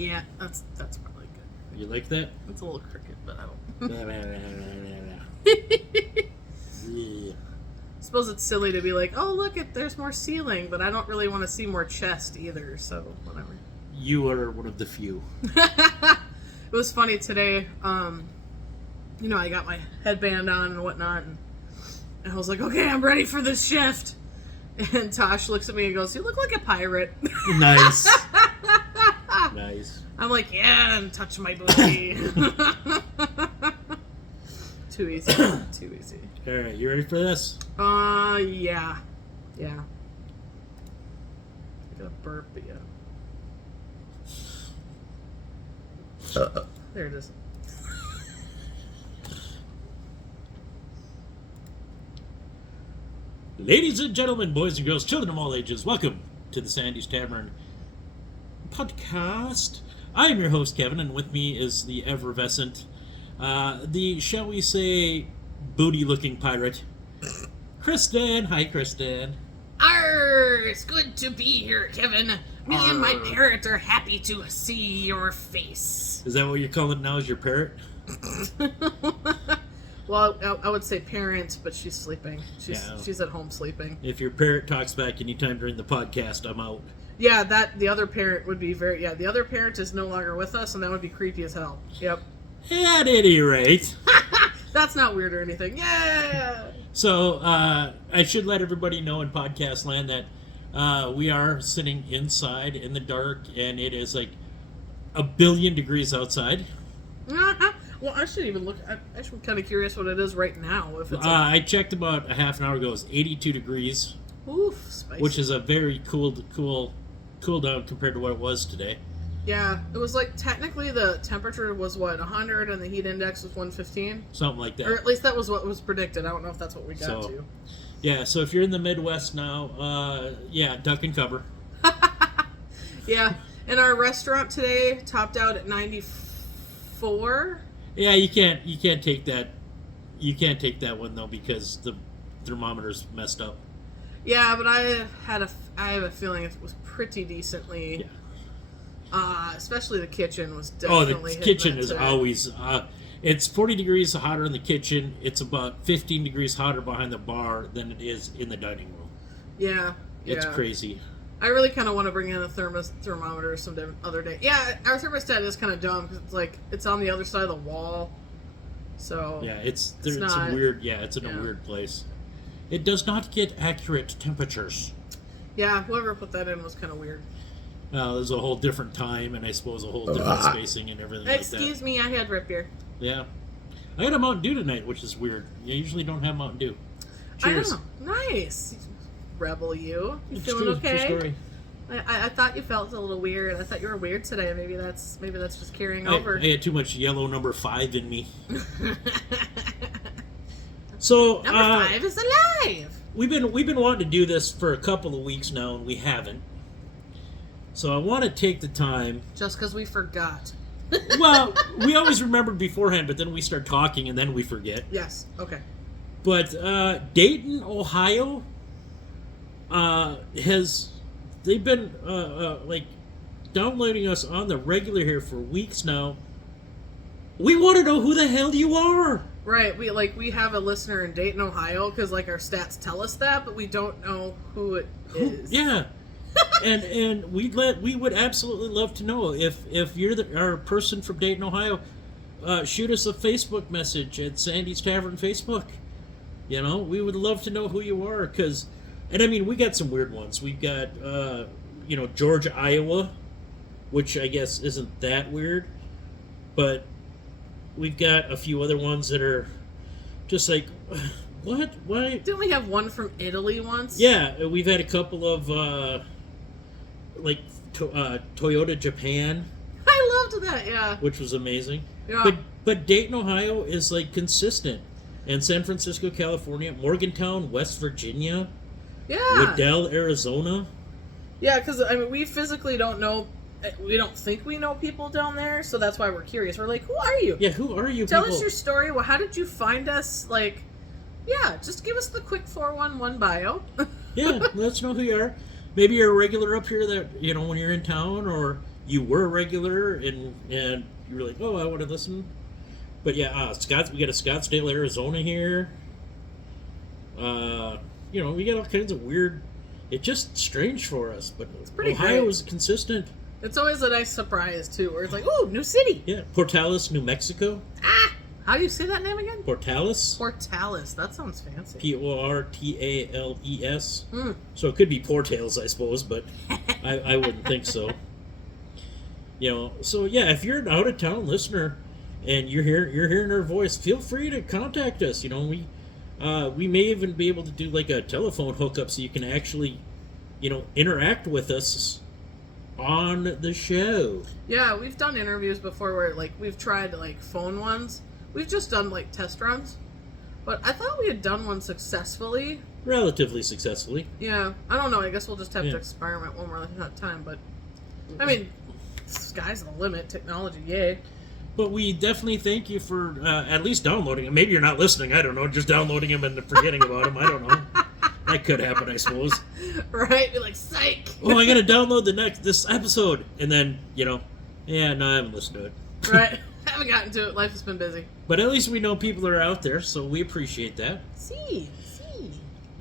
Yeah, that's probably good. You like that? It's a little crooked, but I don't. Yeah. I suppose it's silly to be like, oh, look, there's more ceiling, but I don't really want to see more chest either, so whatever. You are one of the few. It was funny today. I got my headband on and whatnot, and I was like, okay, I'm ready for this shift. And Tosh looks at me and goes, you look like a pirate. Nice. Nice. I'm like, yeah, and touch my booty. Too easy. Too easy. All right, you ready for this? Yeah. Yeah. I got a burp, but yeah. There it is. Ladies and gentlemen, boys and girls, children of all ages, welcome to the Sandy's Tavern Podcast. I am your host, Kevin, and with me is the effervescent, shall we say, booty-looking pirate, Kristin. Hi, Kristin. Arr! It's good to be here, Kevin. Me and my parrot are happy to see your face. Is that what you're calling it now, is your parrot? Well, I would say parent, but she's sleeping. She's at home sleeping. If your parrot talks back anytime during the podcast, I'm out. Yeah, the other parent would be the other parent is no longer with us, and that would be creepy as hell. Yep. At any rate. That's not weird or anything. Yeah! So, I should let everybody know in podcast land that we are sitting inside in the dark, and it is like 1 billion degrees outside. Well, I should even look. I'm actually kind of curious what it is right now. If it's I checked about a half an hour ago. It's 82 degrees. Oof, spicy. Which is a very cool down compared to what it was today. Yeah, it was like technically the temperature was 100 and the heat index was 115. Something like that. Or at least that was what was predicted. I don't know if that's what we got to. Yeah, so if you're in the Midwest now, duck and cover. Yeah, and our restaurant today topped out at 94. Yeah, you can't take that. You can't take that one though because the thermometer's messed up. Yeah, but I have a feeling it was pretty decently. Yeah. Especially the kitchen was definitely. Oh, the kitchen is always. It's 40 degrees hotter in the kitchen. It's about 15 degrees hotter behind the bar than it is in the dining room. Yeah. It's crazy. I really kind of want to bring in a thermometer some other day. Yeah, our thermostat is kind of dumb because it's on the other side of the wall. So yeah, it's a weird. Yeah, it's in a weird place. It does not get accurate temperatures. Yeah, whoever put that in was kind of weird. There's a whole different time, and I suppose a whole different spacing and everything like that. Excuse me, I had root beer. Yeah, I had a Mountain Dew tonight, which is weird. You usually don't have Mountain Dew. Cheers. I know. Nice. Rebel you. You feeling okay? True story. I thought you felt a little weird. I thought you were weird today. Maybe that's just carrying over. I had too much yellow number 5 in me. So number 5 is alive. We've been wanting to do this for a couple of weeks now, and we haven't. So I want to take the time. Just because we forgot. Well, we always remembered beforehand, but then we start talking, and then we forget. Yes. Okay. But Dayton, Ohio, they've been downloading us on the regular here for weeks now. We want to know who the hell you are. Right, we have a listener in Dayton, Ohio, because our stats tell us that, but we don't know who it is. Yeah, and we would absolutely love to know if you're our person from Dayton, Ohio. Shoot us a Facebook message at Sandy's Tavern Facebook. We would love to know who you are, and I mean we got some weird ones. We've got Georgia, Iowa, which I guess isn't that weird, but. We've got a few other ones that are just like, what? Why? Didn't we have one from Italy once? Yeah, we've had a couple of, Toyota Japan. I loved that, yeah. Which was amazing. Yeah. But Dayton, Ohio is, consistent. And San Francisco, California, Morgantown, West Virginia. Yeah. Liddell, Arizona. Yeah, because, we physically don't know. We don't think we know people down there, so that's why we're curious. We're like, who are you? Yeah, who are you Tell people? us your story. Well, how did you find us? Just give us the quick 411 bio. Yeah, let us know who you are. Maybe you're a regular up here that, when you're in town, or you were a regular and you were like, oh, I want to listen. But yeah, we got a Scottsdale, Arizona here. We got all kinds of weird. It's just strange for us, but it's pretty Ohio great. is consistent. It's always a nice surprise too, where it's like, ooh, new city. Yeah, Portales, New Mexico. How do you say that name again? Portales. Portales. That sounds fancy. Portales. Mm. So it could be Portales, I suppose, but I wouldn't think so. So yeah, if you're an out of town listener and you're hearing our voice, feel free to contact us. We may even be able to do like a telephone hookup so you can actually, interact with us on the show. Yeah, we've done interviews before where like we've tried like phone ones. We've just done like test runs, but I thought we had done one successfully. Relatively successfully. Yeah, I don't know. I guess we'll just have to experiment one more time. But I mean, sky's the limit. Technology, yay! But we definitely thank you for at least downloading them. Maybe you're not listening. I don't know. Just downloading them and forgetting about them. I don't know. That could happen, I suppose. Right? Be like, psych. Oh, I gotta download this episode, and then no, I haven't listened to it. Right. Haven't gotten to it. Life has been busy. But at least we know people are out there, so we appreciate that. See.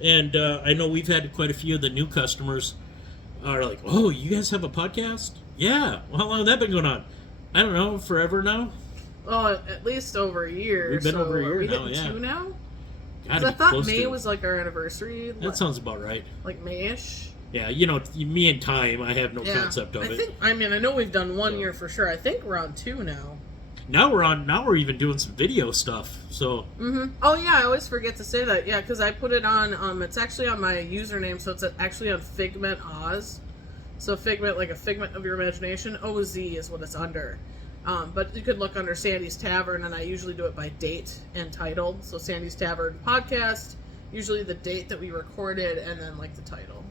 And I know we've had quite a few of the new customers are like, oh, you guys have a podcast? Yeah. Well, how long has that been going on? I don't know, forever now? Oh, at least over a year. We've been over a year now, yeah. 2 now? Gotta I be thought close May to was like our anniversary. That sounds about right. Like May-ish. Yeah, me and time, I have no concept of it. I know we've done 1 year for sure. I think we're on 2 now. Now we're even doing some video stuff. So. Mm-hmm. Oh yeah, I always forget to say that. Yeah, because I put it on. It's actually on my username, so it's actually on Figment Oz. So Figment, like a figment of your imagination. OZ is what it's under. But you could look under Sandy's Tavern, and I usually do it by date and title. So Sandy's Tavern Podcast, usually the date that we recorded, and then like the title.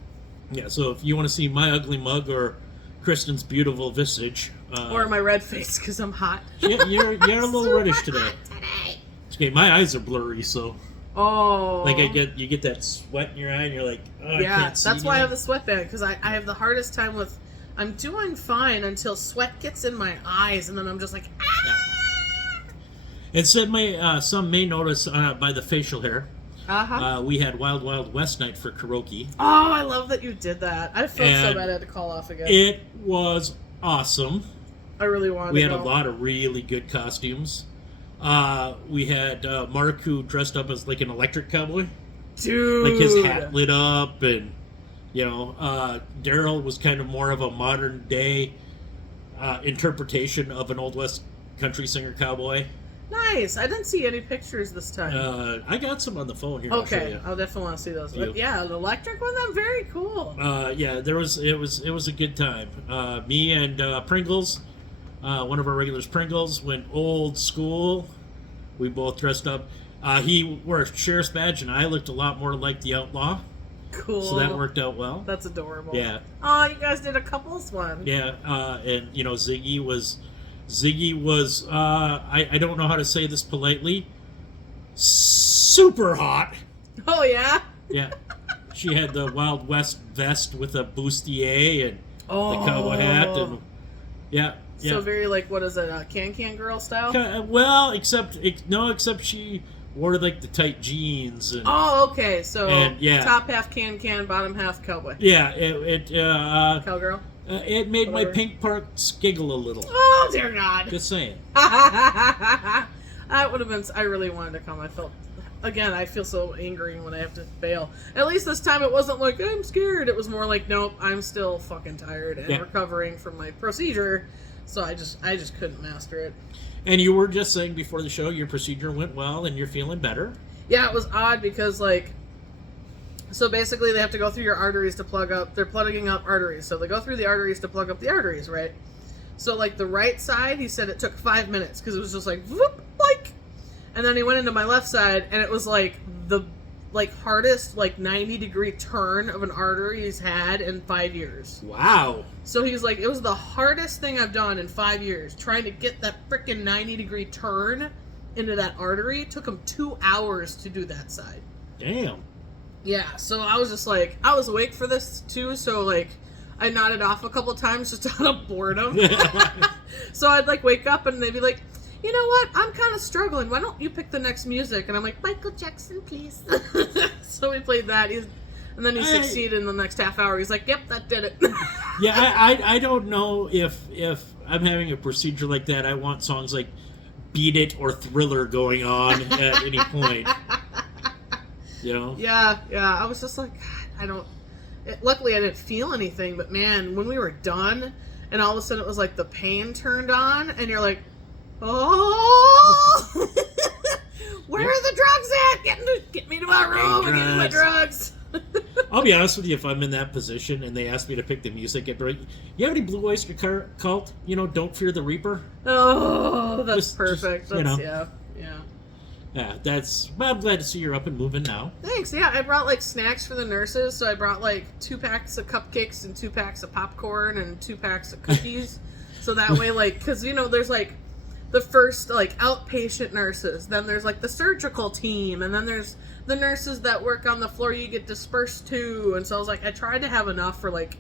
Yeah. So if you want to see my ugly mug or Kristin's beautiful visage. Or my red face, because I'm hot. Yeah, you're a little reddish today. It's okay, my eyes are blurry, so... Oh. Like you get that sweat in your eye, and you're like, oh, I can't see. That's why I have the sweatband, because I have the hardest time with... I'm doing fine until sweat gets in my eyes, and then I'm just like, ah! Yeah. And some may notice by the facial hair, we had Wild Wild West night for karaoke. Oh, I love that you did that. I felt so bad I had to call off again. It was awesome. I really wanted to We had a lot of really good costumes. We had Mark, who dressed up as like an electric cowboy. Dude! Like his hat lit up, and Daryl was kind of more of a modern day interpretation of an Old West country singer cowboy. Nice. I didn't see any pictures this time. I got some on the phone here. Okay, I'll definitely want to see those. But yeah, the electric one, that's very cool. It was a good time. Me and Pringles, one of our regulars, Pringles, went old school. We both dressed up. He wore a sheriff's badge, and I looked a lot more like the outlaw. Cool. So that worked out well. That's adorable. Yeah. Oh, you guys did a couples one. Yeah, and Ziggy was I don't know how to say this politely, super hot. Oh yeah? Yeah. She had the Wild West vest with a bustier and the cowboy hat, and yeah. So very like, what is it, can girl style? Well, except she wore like the tight jeans. And, okay. So top half can, bottom half cowboy. Yeah, cowgirl. It made my pink parts giggle a little. Oh dear God! Just saying. That would have been. I really wanted to come. I feel so angry when I have to bail. At least this time it wasn't like I'm scared. It was more like, nope, I'm still fucking tired and recovering from my procedure. So I just couldn't master it. And you were just saying before the show your procedure went well and you're feeling better. Yeah, it was odd because so basically they have to go through your arteries to plug up. They're plugging up arteries, so they go through the arteries to plug up the arteries, right? So the right side, he said it took 5 minutes because it was just like whoop, and then he went into my left side and it was the hardest 90-degree turn of an artery he's had in 5 years. Wow. So he was like, it was the hardest thing I've done in 5 years, trying to get that freaking 90-degree turn into that artery. It took him 2 hours to do that side. Damn. Yeah, so I was just I was awake for this too, so I nodded off a couple times just out of boredom. So I'd like wake up and they'd be like, you know what? I'm kind of struggling. Why don't you pick the next music? And I'm like, Michael Jackson, please. So we played that. And then he succeeded in the next half hour. He's like, yep, that did it. Yeah, I don't know if I'm having a procedure like that. I want songs like Beat It or Thriller going on at any point. You know? Yeah. I was just like, God, luckily I didn't feel anything, but man, when we were done and all of a sudden it was like the pain turned on and you're like, oh, where are the drugs at? Get me to my room and get me my drugs. I'll be honest with you, if I'm in that position and they ask me to pick the music, you have any Blue Oyster Cult? You know, Don't Fear the Reaper? Oh, that's perfect. Yeah. Well, I'm glad to see you're up and moving now. Thanks. Yeah, I brought like snacks for the nurses, so I brought like 2 packs of cupcakes and 2 packs of popcorn and 2 packs of cookies. So that way, like, because there's like the first like outpatient nurses, then there's like the surgical team, and then there's the nurses that work on the floor you get dispersed to. And so I was like, I tried to have enough for like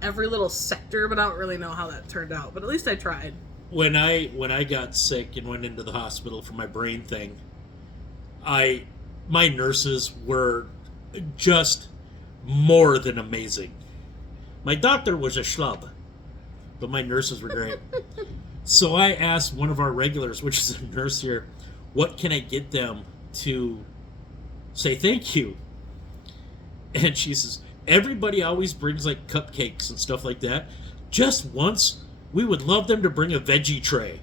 every little sector, but I don't really know how that turned out. But at least I tried. When I got sick and went into the hospital for my brain thing, my nurses were just more than amazing. My doctor was a schlub, but my nurses were great. So I asked one of our regulars, which is a nurse here, what can I get them to say thank you? And she says, everybody always brings like cupcakes and stuff like that. Just once, we would love them to bring a veggie tray.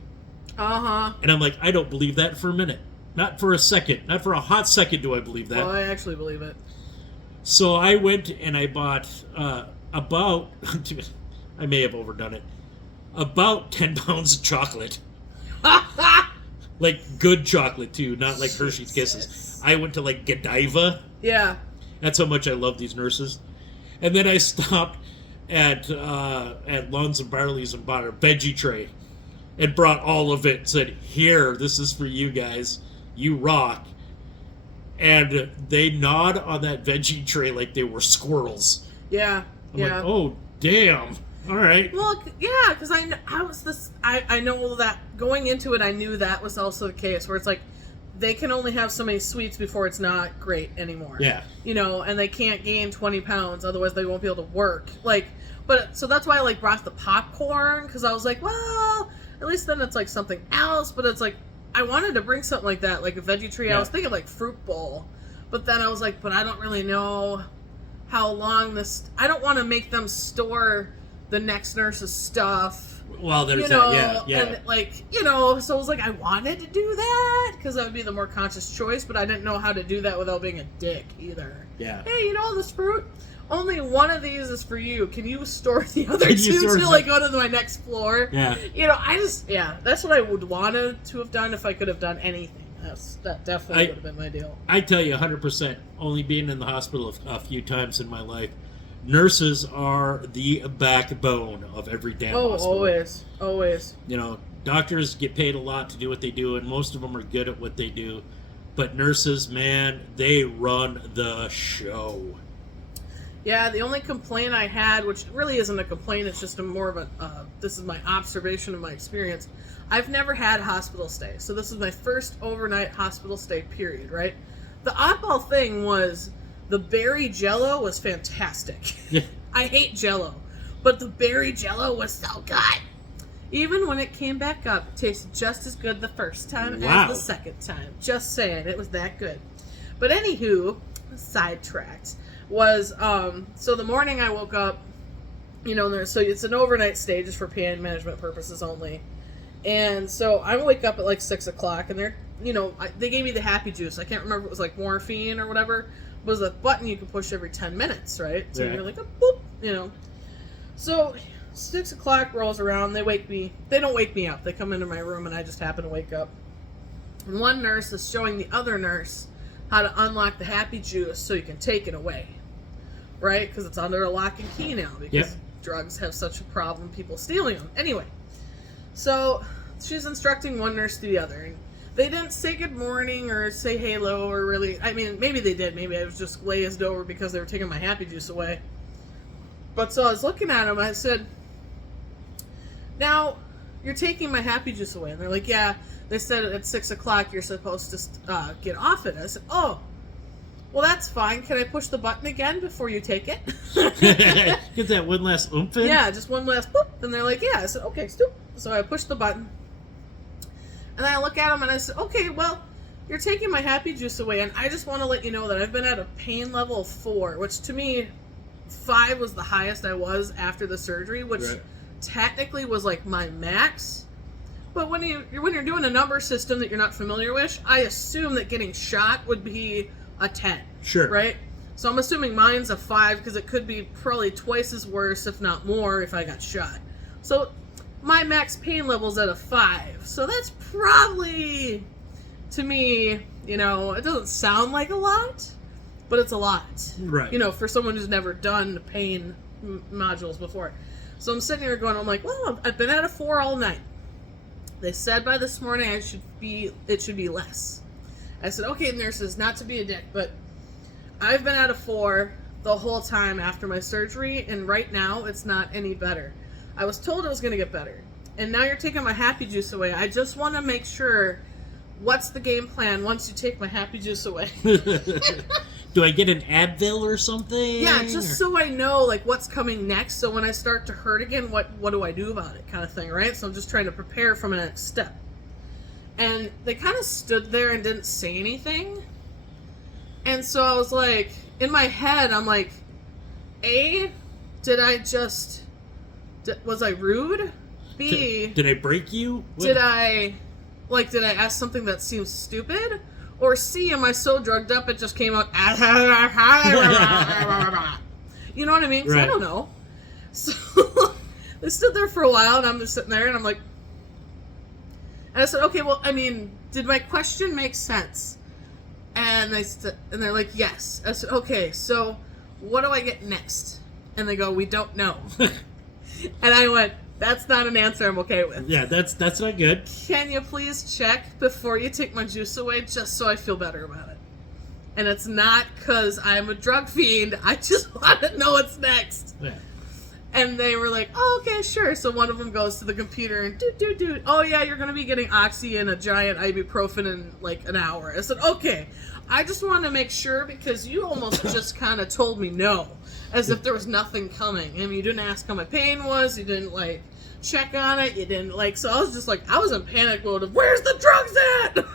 Uh-huh. And I'm like, I don't believe that for a minute. Not for a second. Not for a hot second do I believe that. Well, I actually believe it. So I went and I bought about, I may have overdone it, about 10 pounds of chocolate. Like good chocolate too, not like Hershey's Kisses. I went to like Godiva. Yeah. That's how much I love these nurses. And then I stopped at Lunds and Barley's and bought a veggie tray and brought all of it and said, here, this is for you guys. You rock. And they gnawed on that veggie tray like they were squirrels. Yeah. I'm like, oh, damn. All right. Well, yeah, because I know that going into it, I knew that was also the case, where it's like, they can only have so many sweets before it's not great anymore. Yeah. You know, and they can't gain 20 pounds, otherwise they won't be able to work. Like, so that's why I like brought the popcorn, because I was like, well, at least then it's like something else, but it's like, I wanted to bring something like that, like a veggie tree. Yeah. I was thinking like fruit bowl, but then I was like, but I don't really know how long I don't want to make them store the next nurse's stuff. Well, there's that, yeah. And like, so it was like, I wanted to do that, because that would be the more conscious choice, but I didn't know how to do that without being a dick either. Yeah. Hey, this fruit? Only one of these is for you. Can you store the other two till I go to my next floor? Yeah. That's what I would want to have done if I could have done anything. That definitely would have been my deal. I tell you 100%, only being in the hospital a few times in my life, nurses are the backbone of every damn hospital. Always. Doctors get paid a lot to do what they do, and most of them are good at what they do. But nurses, man, they run the show. Yeah, the only complaint I had, which really isn't a complaint, it's just more of this is my observation of my experience. I've never had hospital stay, so this is my first overnight hospital stay, period, right? The oddball thing was the berry jello was fantastic. Yeah. I hate jello, but the berry jello was so good. Even when it came back up, it tasted just as good the first time as the second time. Just saying, it was that good. But anywho, sidetracked. Was so the morning I woke up, so it's an overnight stay just for pain management purposes only, and so I wake up at like 6 o'clock, and they're they gave me the happy juice. I can't remember if it was like morphine or whatever. It was a button you could push every 10 minutes, right? So you're like a boop, So 6 o'clock rolls around. They wake me. They don't wake me up. They come into my room, and I just happen to wake up. And one nurse is showing the other nurse how to unlock the happy juice so you can take it away. Right? Because it's under a lock and key now, because drugs have such a problem, people stealing them. Anyway, so she's instructing one nurse to the other, and they didn't say good morning or say hello or really, maybe they did. Maybe I was just glazed over because they were taking my happy juice away. But so I was looking at them, I said, now, you're taking my happy juice away. And they're like, yeah, they said at 6 o'clock you're supposed to get off it. I said, oh, well, that's fine. Can I push the button again before you take it? Get that one last oomph in? Yeah, just one last boop. And they're like, yeah. I said, okay, stoop. So I pushed the button. And then I look at them and I said, okay, well, you're taking my happy juice away. And I just want to let you know that I've been at a pain level of 4, which to me, 5 was the highest I was after the surgery, which technically was like my max. But when you're doing a number system that you're not familiar with, I assume that getting shot would be a 10. Sure. Right? So I'm assuming mine's a 5 because it could be probably twice as worse, if not more, if I got shot. So my max pain level's at a 5. So that's probably, to me, you know, it doesn't sound like a lot, but it's a lot. Right. You know, for someone who's never done pain modules before. So I'm sitting here going, I'm like, well, I've been at a 4 all night. They said by this morning it should be less. I said, okay, nurses, not to be a dick, but I've been at a 4 the whole time after my surgery, and right now it's not any better. I was told it was going to get better, and now you're taking my happy juice away. I just want to make sure, what's the game plan once you take my happy juice away? Do I get an Advil or something? Yeah, just so I know, like, what's coming next, so when I start to hurt again, what do I do about it, kind of thing, right? So I'm just trying to prepare for my next step. And they kind of stood there and didn't say anything. And so I was like, in my head, I'm like, A, was I rude? B, did I break you? Did I ask something that seems stupid? Or C, am I so drugged up it just came out? You know what I mean? 'Cause I don't know. So they stood there for a while, and I'm just sitting there, and I'm like, and I said, okay, well, I mean, did my question make sense? And they're like, yes. I said, okay, so what do I get next? And they go, we don't know. And I went, that's not an answer I'm okay with. Yeah, that's not good. Can you please check before you take my juice away, just so I feel better about it? And it's not because I'm a drug fiend. I just want to know what's next. Yeah. And they were like, oh, okay, sure. So one of them goes to the computer and do. Oh, yeah, you're going to be getting Oxy and a giant ibuprofen in like an hour. I said, okay. I just want to make sure because you almost just kind of told me no, as if there was nothing coming. I mean, you didn't ask how my pain was. You didn't, like, check on it. You didn't, like, so I was just like, I was in panic mode of, where's the drugs at?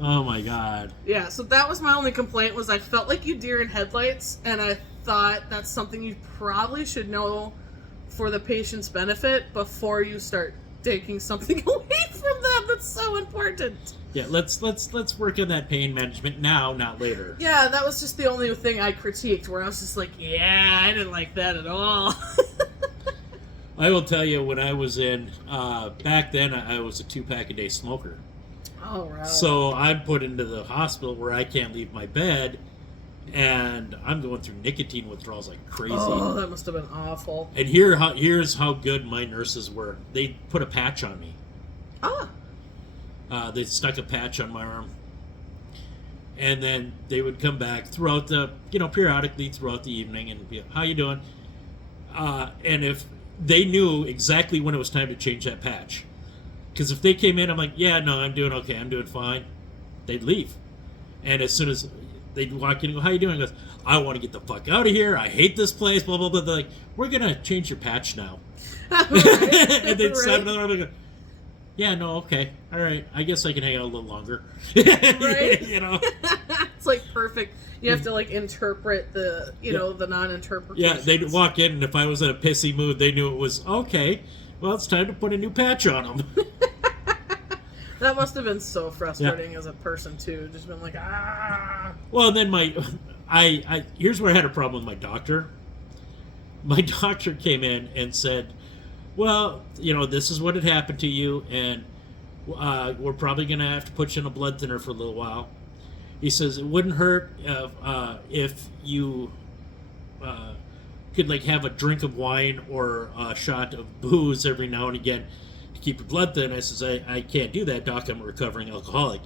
Oh, my God. Yeah, so that was my only complaint was I felt like you deer in headlights, and I thought that's something you probably should know for the patient's benefit before you start taking something away from them that's so important. Yeah, let's work on that pain management now, not later. Yeah, that was just the only thing I critiqued, where I was just like, yeah, I didn't like that at all. I will tell you, when I was in, back then, I was a 2-pack-a-day smoker. Oh, right. So I'm put into the hospital where I can't leave my bed, and I'm going through nicotine withdrawals like crazy. Oh, that must have been awful. And here's how good my nurses were. They put a patch on me. Ah. They stuck a patch on my arm. And then they would come back throughout periodically throughout the evening and be, how you doing? And if they knew exactly when it was time to change that patch. Because if they came in, I'm like, yeah, no, I'm doing okay, I'm doing fine. They'd leave. And as soon as they'd walk in and go, how you doing? I goes, I want to get the fuck out of here. I hate this place, blah, blah, blah. They're like, we're going to change your patch now. And they'd slap another arm and go, yeah, no, okay. All right. I guess I can hang out a little longer. Right? You know? It's like perfect. You have to like interpret the, the non-interpretation. Yeah, they'd walk in, and if I was in a pissy mood, they knew it was, okay, well, it's time to put a new patch on them. That must have been so frustrating as a person, too. Just been like, ah. Well, then here's where I had a problem with my doctor. My doctor came in and said, well, this is what had happened to you, and we're probably going to have to put you in a blood thinner for a little while. He says it wouldn't hurt if you could like have a drink of wine or a shot of booze every now and again to keep your blood thin. I says, I can't do that, Doc. I'm a recovering alcoholic.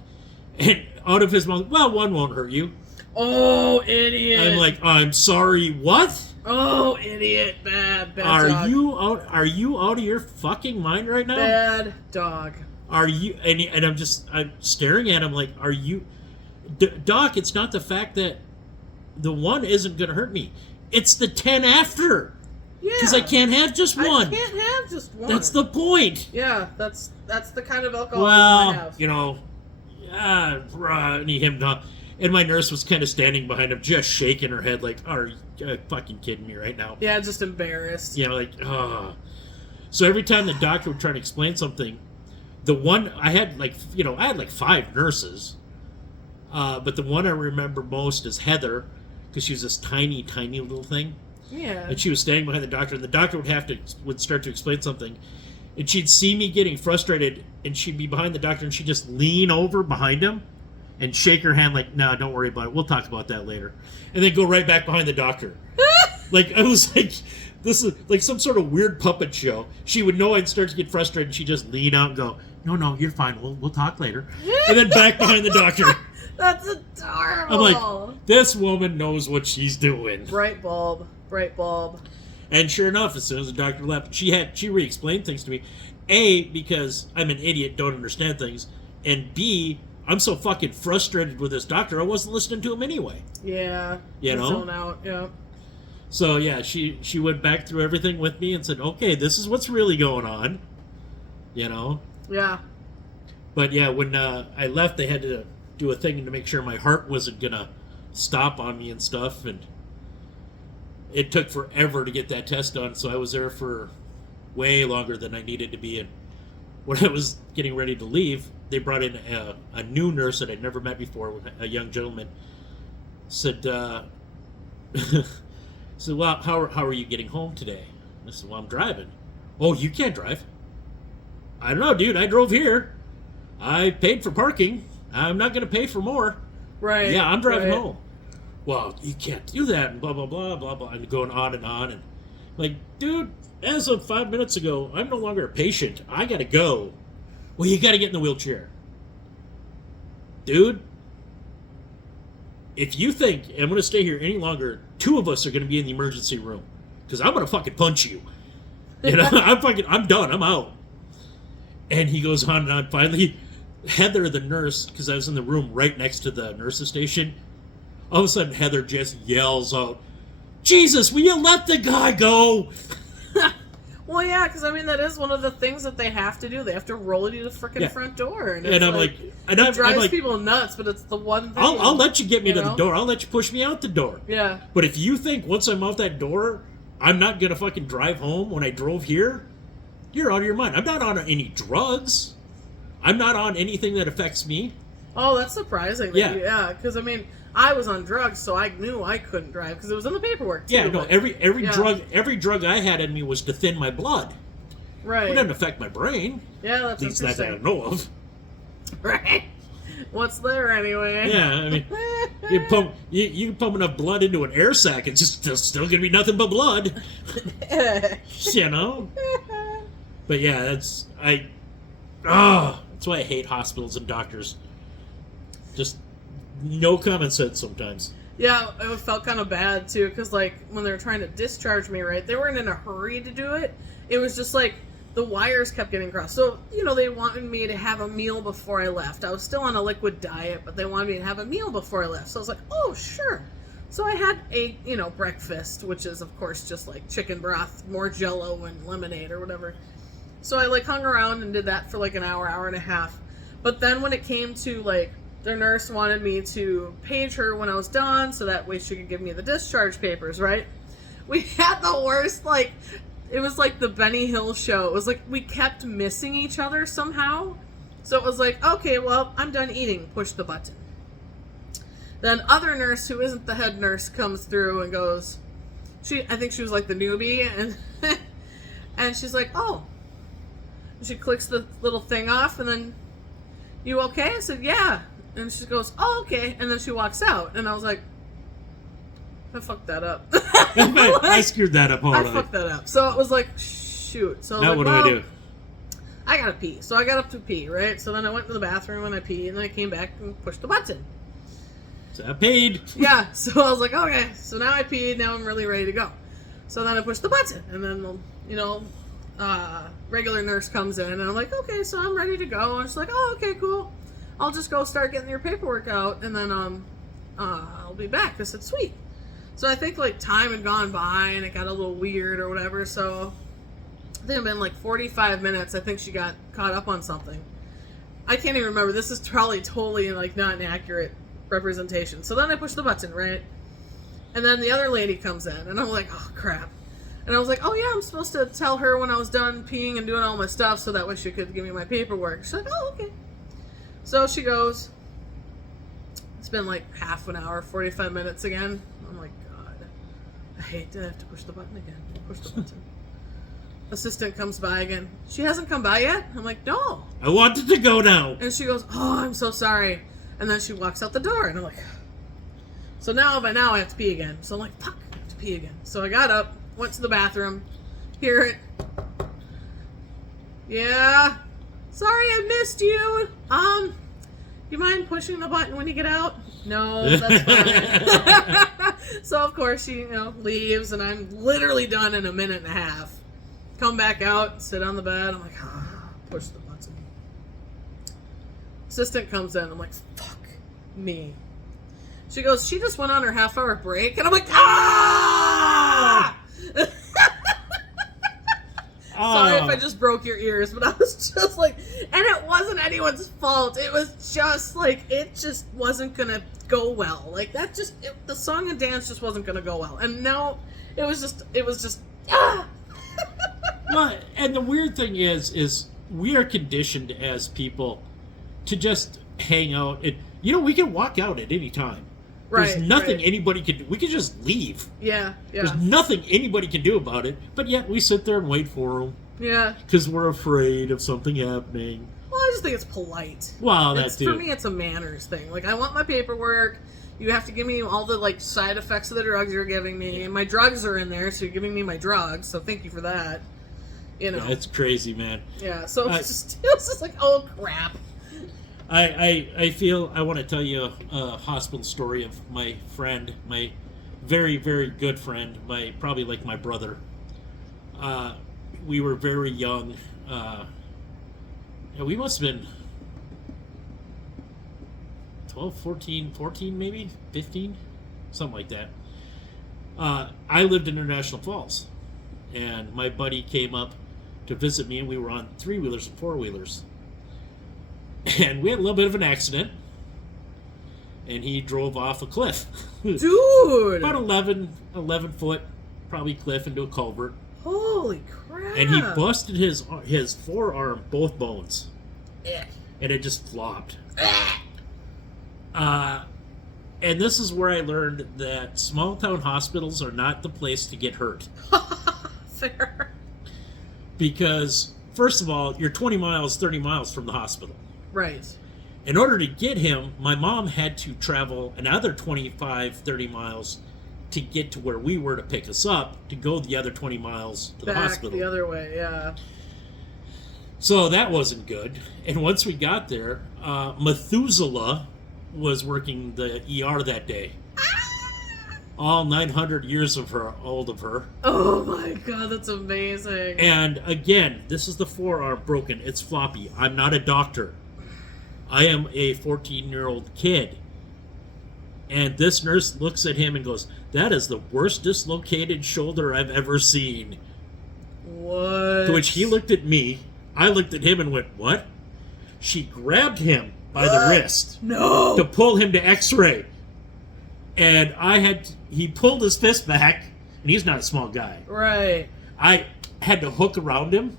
And out of his mouth, well, one won't hurt you. Oh, idiot. I'm like, I'm sorry, what? Oh, idiot. Bad dog. Are you out of your fucking mind right now? Bad dog. Are you? And I'm staring at him like, are you... Doc, it's not the fact that the one isn't going to hurt me. It's the 10 after. Yeah. Because I can't have just one. I can't have just one. That's the point. Yeah, that's the kind of alcoholism I have. You know, him not. And my nurse was kind of standing behind him, just shaking her head like, are you fucking kidding me right now? Yeah, just embarrassed. You know, like, So every time the doctor would try to explain something, the one, I had like 5 nurses. But the one I remember most is Heather, because she was this tiny, tiny little thing. Yeah. And she was standing behind the doctor, and the doctor would start to explain something, and she'd see me getting frustrated, and she'd be behind the doctor, and she'd just lean over behind him and shake her hand like, "No, don't worry about it. We'll talk about that later," and then go right back behind the doctor. Like, I was like, this is like some sort of weird puppet show. She would know I'd start to get frustrated, and she'd just lean out and go, "No, you're fine. We'll talk later," and then back behind the doctor. That's adorable. I'm like, this woman knows what she's doing. Bright bulb. And sure enough, as soon as the doctor left, she re-explained things to me. A, because I'm an idiot, don't understand things. And B, I'm so fucking frustrated with this doctor, I wasn't listening to him anyway. Yeah. You know? Zone out, yeah. So, yeah, she went back through everything with me and said, okay, this is what's really going on. You know? Yeah. But, yeah, when I left, they had to do a thing to make sure my heart wasn't going to stop on me and stuff, and it took forever to get that test done, so I was there for way longer than I needed to be. And when I was getting ready to leave, they brought in a new nurse that I'd never met before, a young gentleman. Said, well, how are you getting home today? I said, well, I'm driving. Oh, you can't drive? I don't know, dude. I drove here. I paid for parking. I'm not going to pay for more. Right. Yeah, I'm driving home. Well, you can't do that, and blah, blah, blah, blah, blah, and going on. And like, dude, as of 5 minutes ago, I'm no longer a patient. I gotta go. Well, you gotta get in the wheelchair. Dude, if you think I'm gonna stay here any longer, 2 of us are gonna be in the emergency room. Because I'm gonna fucking punch you. You know, I'm done, I'm out. And he goes on and on. Finally, Heather, the nurse, because I was in the room right next to the nurse's station, all of a sudden, Heather just yells out, Jesus, will you let the guy go? Well, yeah, because, I mean, that is one of the things that they have to do. They have to roll you to the frickin' front door. And I'm like... And it drives people nuts, but it's the one thing... I'll let you get me to the door. I'll let you push me out the door. Yeah. But if you think once I'm out that door, I'm not going to fucking drive home when I drove here, you're out of your mind. I'm not on any drugs. I'm not on anything that affects me. Oh, that's surprising. Yeah. Because, I mean... I was on drugs, so I knew I couldn't drive because it was in the paperwork too. Yeah, no, every drug I had in me was to thin my blood. Right. It didn't affect my brain. Yeah, that's at least interesting. that I know of. Right. What's there anyway? Yeah, I mean, you can pump enough blood into an air sac, it's just still gonna be nothing but blood. You know. But yeah, that's why I hate hospitals and doctors. Just. No common sense sometimes. Yeah, it felt kind of bad too, because like when they were trying to discharge me, right, they weren't in a hurry to do it. It was just like the wires kept getting crossed. So, you know, they wanted me to have a meal before I left. I was still on a liquid diet, but they wanted me to have a meal before I left. So I was like, oh, sure. So I had a, breakfast, which is, of course, just like chicken broth, more Jell-O and lemonade or whatever. So I like hung around and did that for like an hour and a half. But then when it came to like, their nurse wanted me to page her when I was done, so that way she could give me the discharge papers, right? We had the worst, like, it was like the Benny Hill show. It was like we kept missing each other somehow. So it was like, okay, well, I'm done eating. Push the button. Then other nurse, who isn't the head nurse, comes through and goes, I think she was like the newbie, and and she's like, oh. And she clicks the little thing off, and then, you okay? I said, yeah. And she goes, oh, okay. And then she walks out. And I was like, I fucked that up. I screwed that up already. I fucked that up. So it was like, shoot. So I was now like, what well, do I do? I gotta pee. So I got up to pee, right? So then I went to the bathroom and I peed. And then I came back and pushed the button. So I paid. Yeah. So I was like, okay. So now I peed. Now I'm really ready to go. So then I push the button, and then, regular nurse comes in, and I'm like, okay, so I'm ready to go. And she's like, oh, okay, cool. I'll just go start getting your paperwork out, and then I'll be back. I said, sweet. So I think, like, time had gone by, and it got a little weird or whatever, so I think it had been, like, 45 minutes. I think she got caught up on something. I can't even remember. This is probably totally, like, not an accurate representation. So then I push the button, right? And then the other lady comes in, and I'm like, oh, crap. And I was like, oh, yeah, I'm supposed to tell her when I was done peeing and doing all my stuff so that way she could give me my paperwork. She's like, oh, okay. So she goes. It's been like half an hour, 45 minutes again. I'm like, God, I hate to have to push the button again. Push the button. Assistant comes by again. She hasn't come by yet? I'm like, no. I wanted to go now. And she goes, oh, I'm so sorry. And then she walks out the door, and I'm like, so now I have to pee again. So I'm like, fuck, I have to pee again. So I got up, went to the bathroom, hear it. Yeah. Sorry I missed you. You mind pushing the button when you get out? No, that's fine. So of course she, leaves, and I'm literally done in a minute and a half. Come back out, sit on the bed. I'm like, push the button. Assistant comes in. I'm like, fuck me. She goes, she just went on her half-hour break, and I'm like, ah! Sorry if I just broke your ears, but I was just like, and it wasn't anyone's fault. It was just like, it just wasn't gonna go well. Like the song and dance just wasn't gonna go well. And no, it was just, ah! Well, and the weird thing is we are conditioned as people to just hang out. We can walk out at any time. Right, There's nothing right. anybody can do. We can just leave. Yeah. There's nothing anybody can do about it, but yet we sit there and wait for them. Yeah. Because we're afraid of something happening. Well, I just think it's polite. Well, that's For me, it's a manners thing. Like, I want my paperwork. You have to give me all the, like, side effects of the drugs you're giving me. And my drugs are in there, so you're giving me my drugs. So thank you for that. Yeah, it's crazy, man. Yeah, so it was just like, oh, crap. I feel I want to tell you a hospital story of my friend, my very, very good friend, probably like my brother. We were very young. We must have been 12, 14 maybe, 15, something like that. I lived in International Falls, and my buddy came up to visit me, and we were on 3-wheelers and 4-wheelers. And we had a little bit of an accident, and he drove off a cliff. Dude! About 11 foot, probably cliff into a culvert. Holy crap! And he busted his forearm, both bones. Eh. And it just flopped. And this is where I learned that small town hospitals are not the place to get hurt. Fair. Because, first of all, you're 20 miles, 30 miles from the hospital. Right. In order to get him, my mom had to travel another 25, 30 miles to get to where we were to pick us up, to go the other 20 miles to the hospital. Back the other way, yeah. So that wasn't good. And once we got there, Methuselah was working the ER that day. All 900 years old of her. Oh my god, that's amazing. And again, this is the forearm broken. It's floppy. I'm not a doctor. I am a 14-year-old kid. And this nurse looks at him and goes, that is the worst dislocated shoulder I've ever seen. What? To which he looked at me. I looked at him and went, what? She grabbed him by the wrist. No! To pull him to x-ray. And he pulled his fist back, and he's not a small guy. Right. I had to hook around him,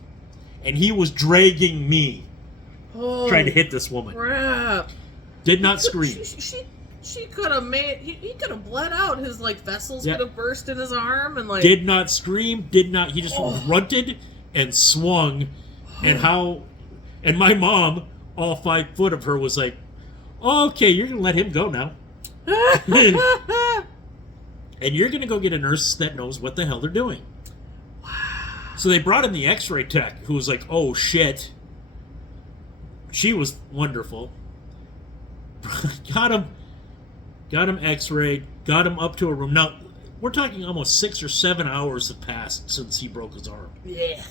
and he was dragging me, trying to hit this woman. Crap. Did not scream. She could have he could have bled out. His, like, vessels could have burst in his arm, and, like... Did not scream, he just grunted and swung, and my mom, all 5 foot of her, was like, oh, okay, you're going to let him go now. And you're going to go get a nurse that knows what the hell they're doing. Wow. So they brought in the x-ray tech, who was like, oh, shit. She was wonderful. Got him x-rayed, got him up to a room. Now, we're talking almost 6 or 7 hours have passed since he broke his arm. Yeah.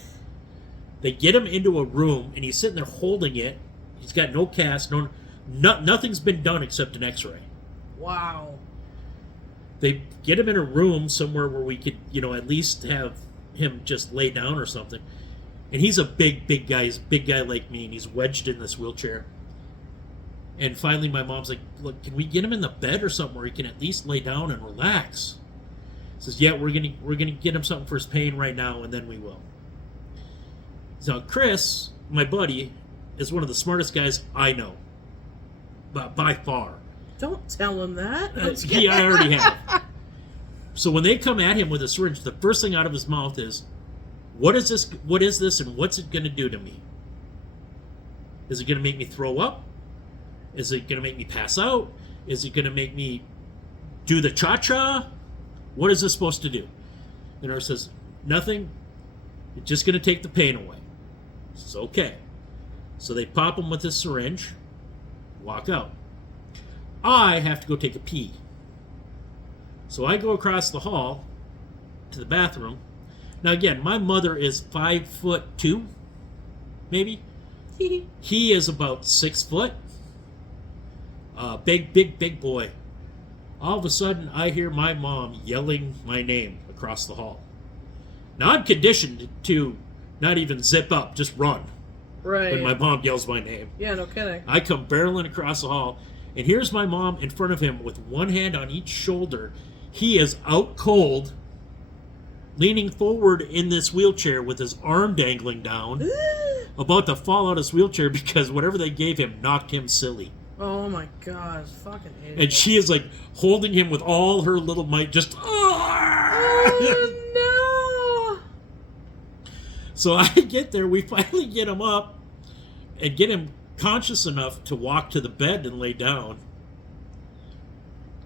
They get him into a room, and he's sitting there holding it. He's got no cast, nothing's been done except an x-ray. Wow. They get him in a room somewhere where we could, at least have him just lay down or something. And he's a big guy. He's a big guy like me, and he's wedged in this wheelchair. And finally my mom's like, look, can we get him in the bed or something where he can at least lay down and relax? Says, yeah, we're gonna get him something for his pain right now, and then we will. So Chris, my buddy, is one of the smartest guys I know. By far. Don't tell him that. I already have. So when they come at him with a syringe, the first thing out of his mouth is, what is this, and what's it going to do to me? Is it going to make me throw up? Is it going to make me pass out? Is it going to make me do the cha-cha? What is this supposed to do? The nurse says, nothing. It's just going to take the pain away. Says, okay. So they pop him with this syringe, walk out. I have to go take a pee. So I go across the hall to the bathroom. Now again, my mother is 5'2", maybe. He is about 6 foot. Big boy. All of a sudden, I hear my mom yelling my name across the hall. Now I'm conditioned to not even zip up, just run. Right. When my mom yells my name. Yeah, no kidding. I come barreling across the hall, and here's my mom in front of him with one hand on each shoulder. He is out cold, leaning forward in this wheelchair with his arm dangling down, about to fall out of his wheelchair because whatever they gave him knocked him silly. Oh my gosh, fucking idiot. And she is like holding him with all her little might, just. Oh no! So I get there, we finally get him up and get him conscious enough to walk to the bed and lay down.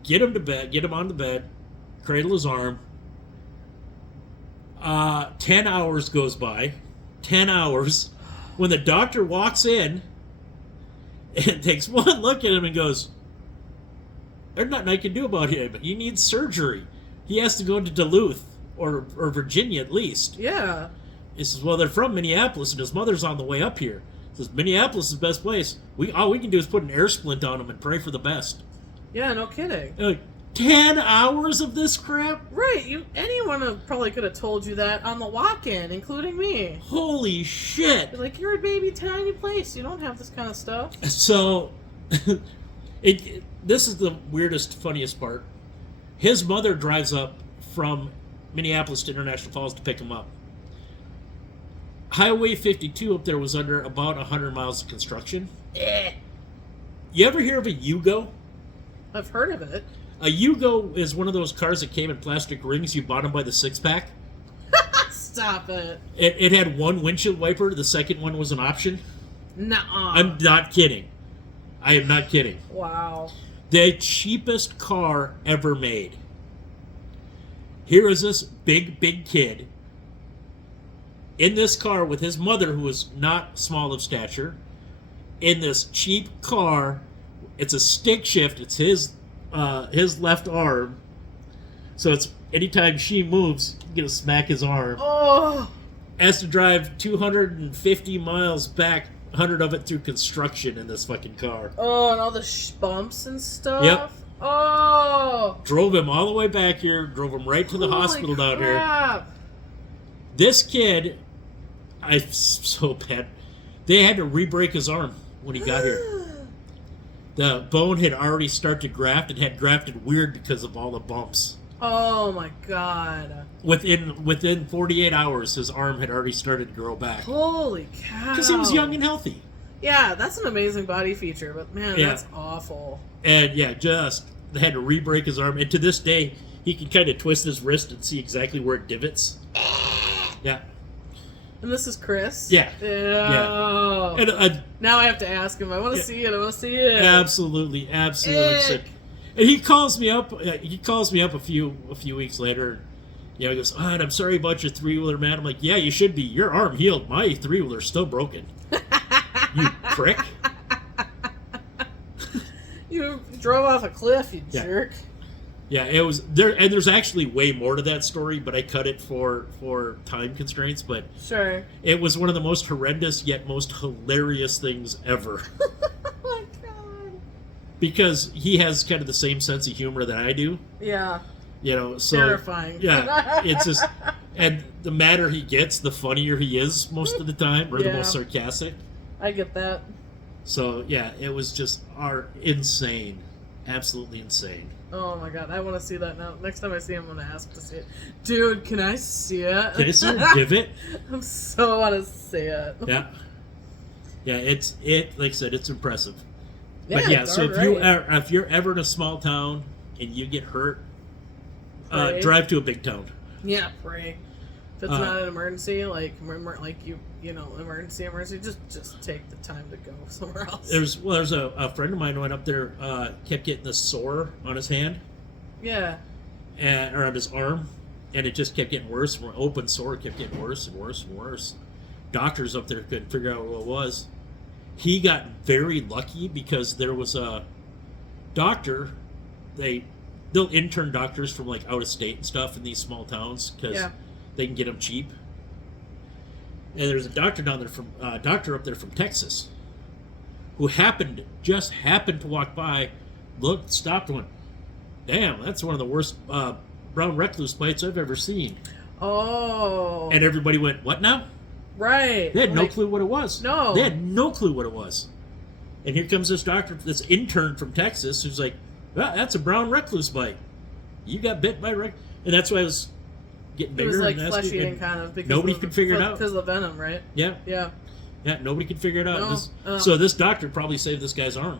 Get him to bed, get him on the bed, cradle his arm. 10 hours goes by. 10 hours. When the doctor walks in and takes one look at him and goes, there's nothing I can do about him. He needs surgery. He has to go to Duluth or Virginia at least. Yeah. He says, well, they're from Minneapolis and his mother's on the way up here. He says, Minneapolis is the best place. All we can do is put an air splint on him and pray for the best. Yeah, no kidding. 10 hours of this crap? Right. Anyone probably could have told you that on the walk-in, including me. Holy shit. You're like, you're a baby tiny place. You don't have this kind of stuff. So, this is the weirdest, funniest part. His mother drives up from Minneapolis to International Falls to pick him up. Highway 52 up there was under about 100 miles of construction. You ever hear of a Yugo? I've heard of it. A Yugo is one of those cars that came in plastic rings. You bought them by the six-pack. Stop it. It had one windshield wiper. The second one was an option. Nuh-uh. I'm not kidding. I am not kidding. Wow. The cheapest car ever made. Here is this big kid in this car with his mother, who is not small of stature, in this cheap car. It's a stick shift. It's his left arm. So it's anytime she moves, you're going to smack his arm. Oh. Has to drive 250 miles back, 100 of it through construction in this fucking car. Oh, and all the bumps and stuff? Yep. Oh. Drove him all the way back here, drove him right to the hospital down here. This kid, I'm so bad. They had to re-break his arm when he got here. The bone had already started to graft. It had grafted weird because of all the bumps. Oh my god. Within 48 hours, his arm had already started to grow back. Holy cow. Because he was young and healthy. Yeah, that's an amazing body feature, but man, Yeah. that's awful. And yeah, they had to re-break his arm. And to this day, he can kind of twist his wrist and see exactly where it divots. Yeah. And this is Chris? Yeah. Yeah. And, now I have to ask him. I want to see it. I want to see it. Absolutely sick. And he calls me up. A few weeks later. He goes, I'm sorry about your three-wheeler, man. I'm like, yeah, you should be. Your arm healed. My three-wheeler's still broken. You prick. You drove off a cliff, you jerk. Yeah, it was there, and there's actually way more to that story, but I cut it for time constraints. But Sure. it was one of the most horrendous yet most hilarious things ever. Oh my god. Because he has kind of the same sense of humor that I do. Yeah. You know, so Terrifying. Yeah, it's just, and the madder he gets, the funnier he is most of the time, or the most sarcastic. I get that. So yeah, it was just insane, absolutely insane. Oh my god, I want to see that now. Next time I see him, I'm gonna ask to see it. Dude, can I see it? Can I see a divot? I'm so want to see it. Yeah, yeah. It's like I said, it's impressive. Yeah, But yeah, it's so alright. if you're ever in a small town and you get hurt, Pray. drive to a big town. Yeah, pray. If it's not an emergency, like emergency, just take the time to go somewhere else. There's a friend of mine who went up there, kept getting this sore on his hand, Yeah. or on his arm, and it just kept getting worse. More open sore kept getting worse and worse and worse. Doctors up there couldn't figure out what it was. He got very lucky because there was a doctor. They'll intern doctors from like out of state and stuff in these small towns because they can get them cheap. And there's a doctor down there doctor up there from Texas, who just happened to walk by, looked, stopped, and went, "Damn, that's one of the worst brown recluse bites I've ever seen." Oh. And everybody went, "What now?" Right. They had no clue what it was. No. They had no clue what it was. And here comes this doctor, this intern from Texas, who's like, "Well, that's a brown recluse bite. You got bit by and that's why I was getting bigger. It was like and flesh nasty, eating and kind of because nobody could figure it out because of the venom, right? Yeah, Yeah. yeah. Nobody could figure it out. No. So this doctor probably saved this guy's arm.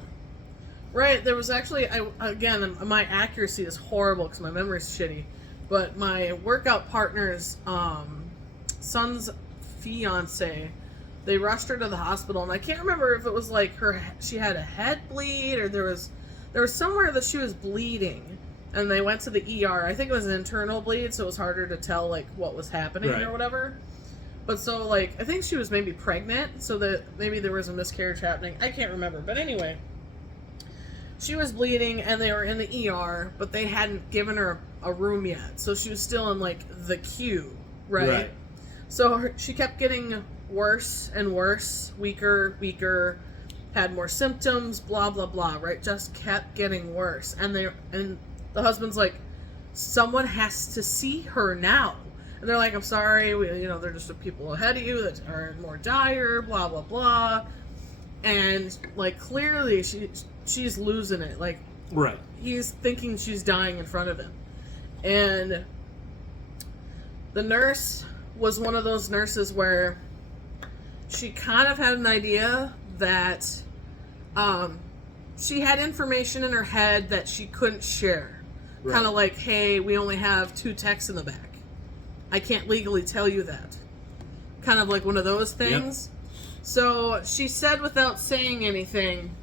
Right. There was actually, again, my accuracy is horrible because my memory's shitty. But my workout partner's son's fiance, they rushed her to the hospital, and I can't remember if it was like she had a head bleed or there was somewhere that she was bleeding, and they went to the ER. I think it was an internal bleed, so it was harder to tell like what was happening or whatever. But so like I think she was maybe pregnant, so that maybe there was a miscarriage happening. I can't remember, but anyway, she was bleeding and they were in the ER, but they hadn't given her a room yet, so she was still in like the queue, right? So she kept getting worse and worse, weaker, had more symptoms, blah blah blah, right? Just kept getting worse, and the husband's like, "Someone has to see her now." And they're like, "I'm sorry, they're just the people ahead of you that are more dire, blah blah blah." And like clearly she's losing it. Like he's thinking she's dying in front of him, and the nurse was one of those nurses where she kind of had an idea that she had information in her head that she couldn't share. Kind of like, "Hey, we only have 2 techs in the back. I can't legally tell you that." Kind of like one of those things. Yep. So she said, without saying anything,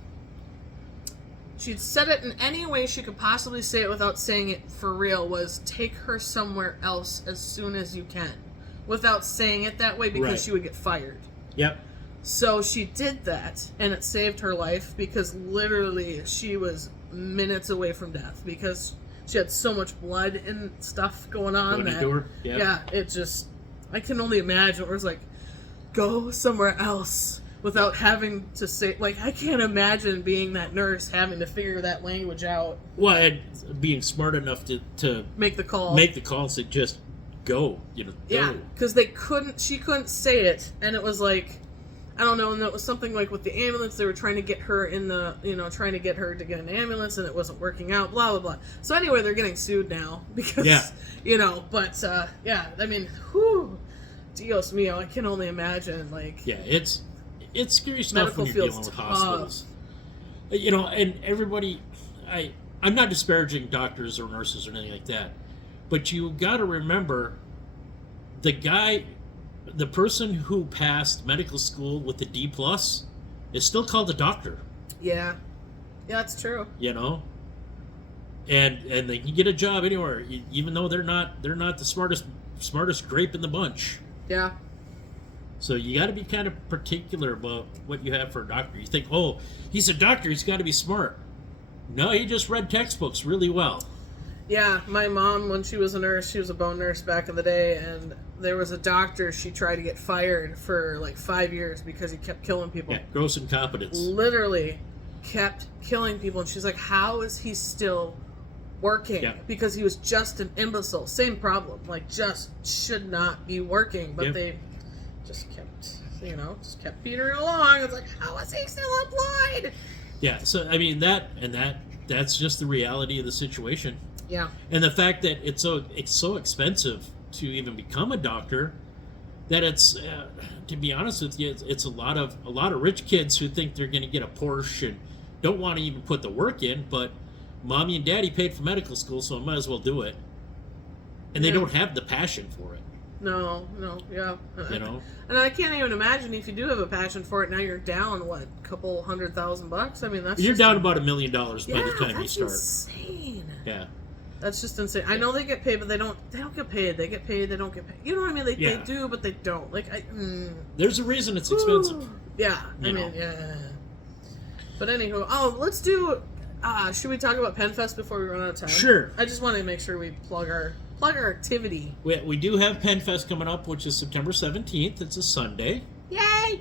she'd said it in any way she could possibly say it without saying it for real, was take her somewhere else as soon as you can. Without saying it that way because she would get fired. Yep. So she did that, and it saved her life because literally she was minutes away from death because she had so much blood and stuff going on. Into her. Yep. Yeah, it just, I can only imagine. It was like, go somewhere else without having to say, like, I can't imagine being that nurse having to figure that language out. Well, and being smart enough to make the call. And say, just go, go. Yeah, because she couldn't say it, and it was like, I don't know, and it was something like with the ambulance, they were trying to get her trying to get her to get an ambulance, and it wasn't working out, blah, blah, blah. So anyway, they're getting sued now, because, but, I mean, whew, Dios mio, I can only imagine, like... Yeah, it's scary stuff when you're dealing with hospitals. And everybody, I'm not disparaging doctors or nurses or anything like that, but you got to remember, the person who passed medical school with a D+ is still called a doctor. Yeah, that's true. And they can get a job anywhere, even though they're not the smartest grape in the bunch. Yeah. So you got to be kind of particular about what you have for a doctor. You think, oh, he's a doctor, he's got to be smart. No, he just read textbooks really well. Yeah, my mom, when she was a nurse, she was a bone nurse back in the day, and there was a doctor she tried to get fired for like 5 years because he kept killing people. Yeah, gross incompetence. Literally kept killing people, and she's like, how is he still working? Yeah. Because he was just an imbecile. Same problem. Like, just should not be working, but they just kept, just kept feeding along. It's like, how is he still employed? Yeah, so I mean that's just the reality of the situation. Yeah. And the fact that it's so expensive to even become a doctor, that it's to be honest with you, it's a lot of rich kids who think they're going to get a Porsche and don't want to even put the work in, but mommy and daddy paid for medical school, so I might as well do it. And they don't have the passion for it. No, yeah. And I can't even imagine if you do have a passion for it, now you're down, a couple $100,000? I mean, you're down about $1 million by the time you start. That's insane. Yeah. That's just insane. I know they get paid, but they don't get paid. They get paid, they don't get paid. You know what I mean? They do, but they don't. There's a reason it's expensive. Yeah. Yeah. But anywho, let's do... should we talk about Penn Fest before we run out of time? Sure. I just want to make sure we plug our activity. We do have Penn Fest coming up, which is September 17th. It's a Sunday. Yay!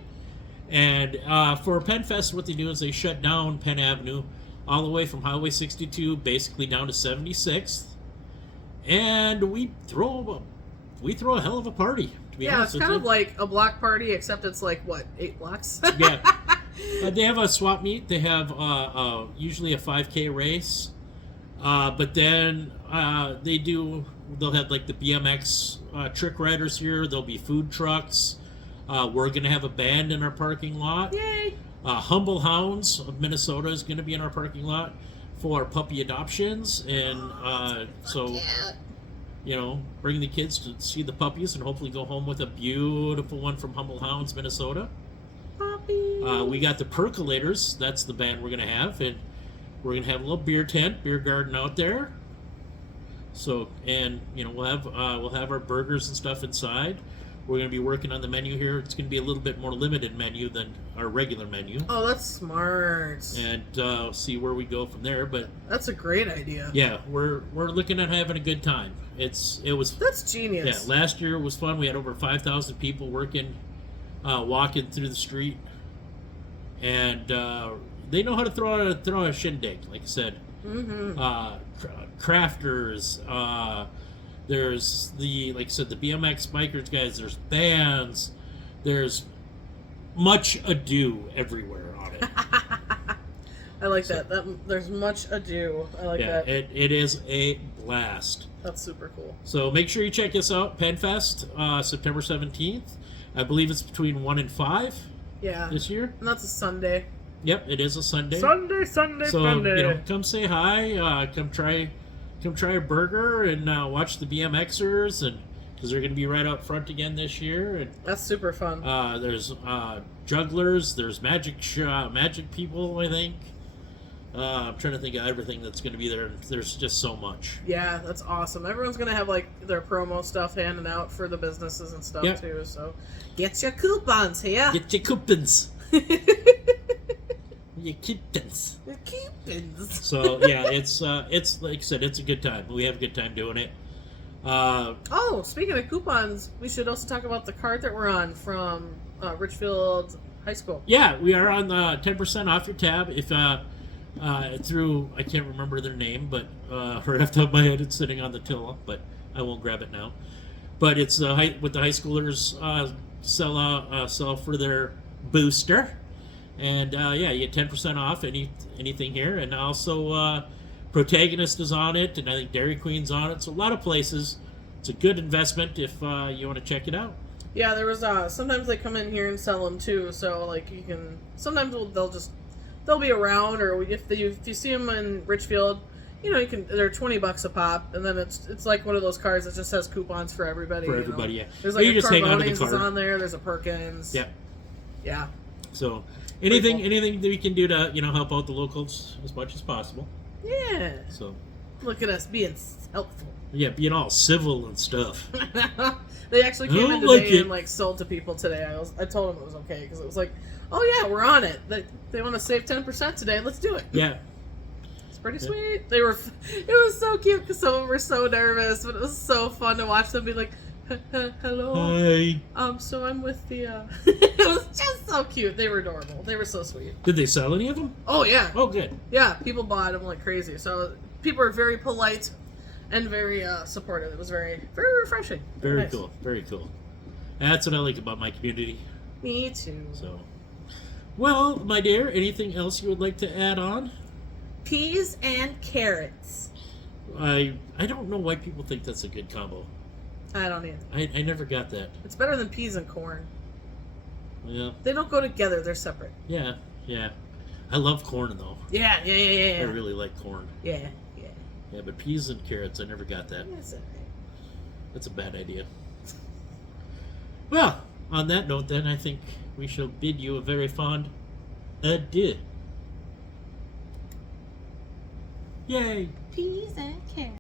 And for Penn Fest, what they do is they shut down Penn Avenue all the way from Highway 62 basically down to 76th. And we throw a hell of a party, to be honest with you. It's kind of like a block party, except it's like, 8 blocks? Yeah. They have a swap meet. They have usually a 5K race. But then they'll have like the BMX trick riders here. There'll be food trucks. We're going to have a band in our parking lot. Yay! Humble Hounds of Minnesota is going to be in our parking lot for puppy adoptions. And bring the kids to see the puppies and hopefully go home with a beautiful one from Humble Hounds, Minnesota. We got the Percolators. That's the band we're going to have. And we're going to have a little beer garden out there. So, and, we'll have our burgers and stuff inside. We're going to be working on the menu here. It's going to be a little bit more limited menu than our regular menu. Oh, that's smart. And see where we go from there. But that's a great idea. Yeah, we're looking at having a good time. That's genius. Yeah, last year was fun. We had over 5,000 people walking through the street, and they know how to throw a shindig. Like I said, crafters. There's the BMX bikers guys. There's bands. There's much ado everywhere on it. I like that. There's much ado. I like that. It is a blast. That's super cool. So make sure you check us out. Penn Fest, September 17th. I believe it's between 1 and 5. Yeah. This year. And that's a Sunday. Yep, it is a Sunday. Sunday, so, come say hi. Come try a burger and watch the BMXers, and because they're going to be right out front again this year. And that's super fun. There's jugglers. There's magic people. I think. I'm trying to think of everything that's going to be there. There's just so much. Yeah, that's awesome. Everyone's going to have their promo stuff handed out for the businesses and stuff too. So get your coupons here. Get your coupons. Your coupons. Your coupons. So yeah, it's like I said, it's a good time. We have a good time doing it. Speaking of coupons, we should also talk about the card that we're on from Richfield High School. Yeah, we are on 10% off your tab if through, I can't remember their name, but right off the top of my head, it's sitting on the till, but I won't grab it now. But it's with the high schoolers sell for their booster, and you get 10% off anything here, and also Protagonist is on it, and I think Dairy Queen's on it. So a lot of places. It's a good investment if you want to check it out. Yeah, there was sometimes they come in here and sell them too. So you can sometimes they'll be around, or if you see them in Richfield, you can. They're $20 a pop, and then it's like one of those cards that just has coupons for everybody. For everybody, yeah. There's a Carbones is on there. There's a Perkins. Yeah. Yeah. So anything that we can do to help out the locals as much as possible. Yeah. So look at us being helpful. Yeah, being all civil and stuff. They actually came in today and sold to people today. I told them it was okay because it was oh yeah, we're on it. They want to save 10% today. Let's do it. Yeah. pretty sweet. It was so cute because some of them were so nervous, but it was so fun to watch them be like, hello. Hi. So I'm with the, it was just so cute. They were adorable. They were so sweet. Did they sell any of them? Oh, yeah. Oh, good. Yeah, people bought them like crazy. So people were very polite and very supportive. It was very, very refreshing. Very nice. cool. Very cool. That's what I like about my community. Me too. So, well, my dear, anything else you would like to add on? Peas and carrots. I don't know why people think that's a good combo. I don't either. I never got that. It's better than peas and corn. Yeah. They don't go together. They're separate. Yeah. I love corn, though. Yeah. I really like corn. Yeah. Yeah, but peas and carrots, I never got that. That's all right. That's a bad idea. Well, on that note, then, I think we shall bid you a very fond adieu. Yay! Peas and carrots.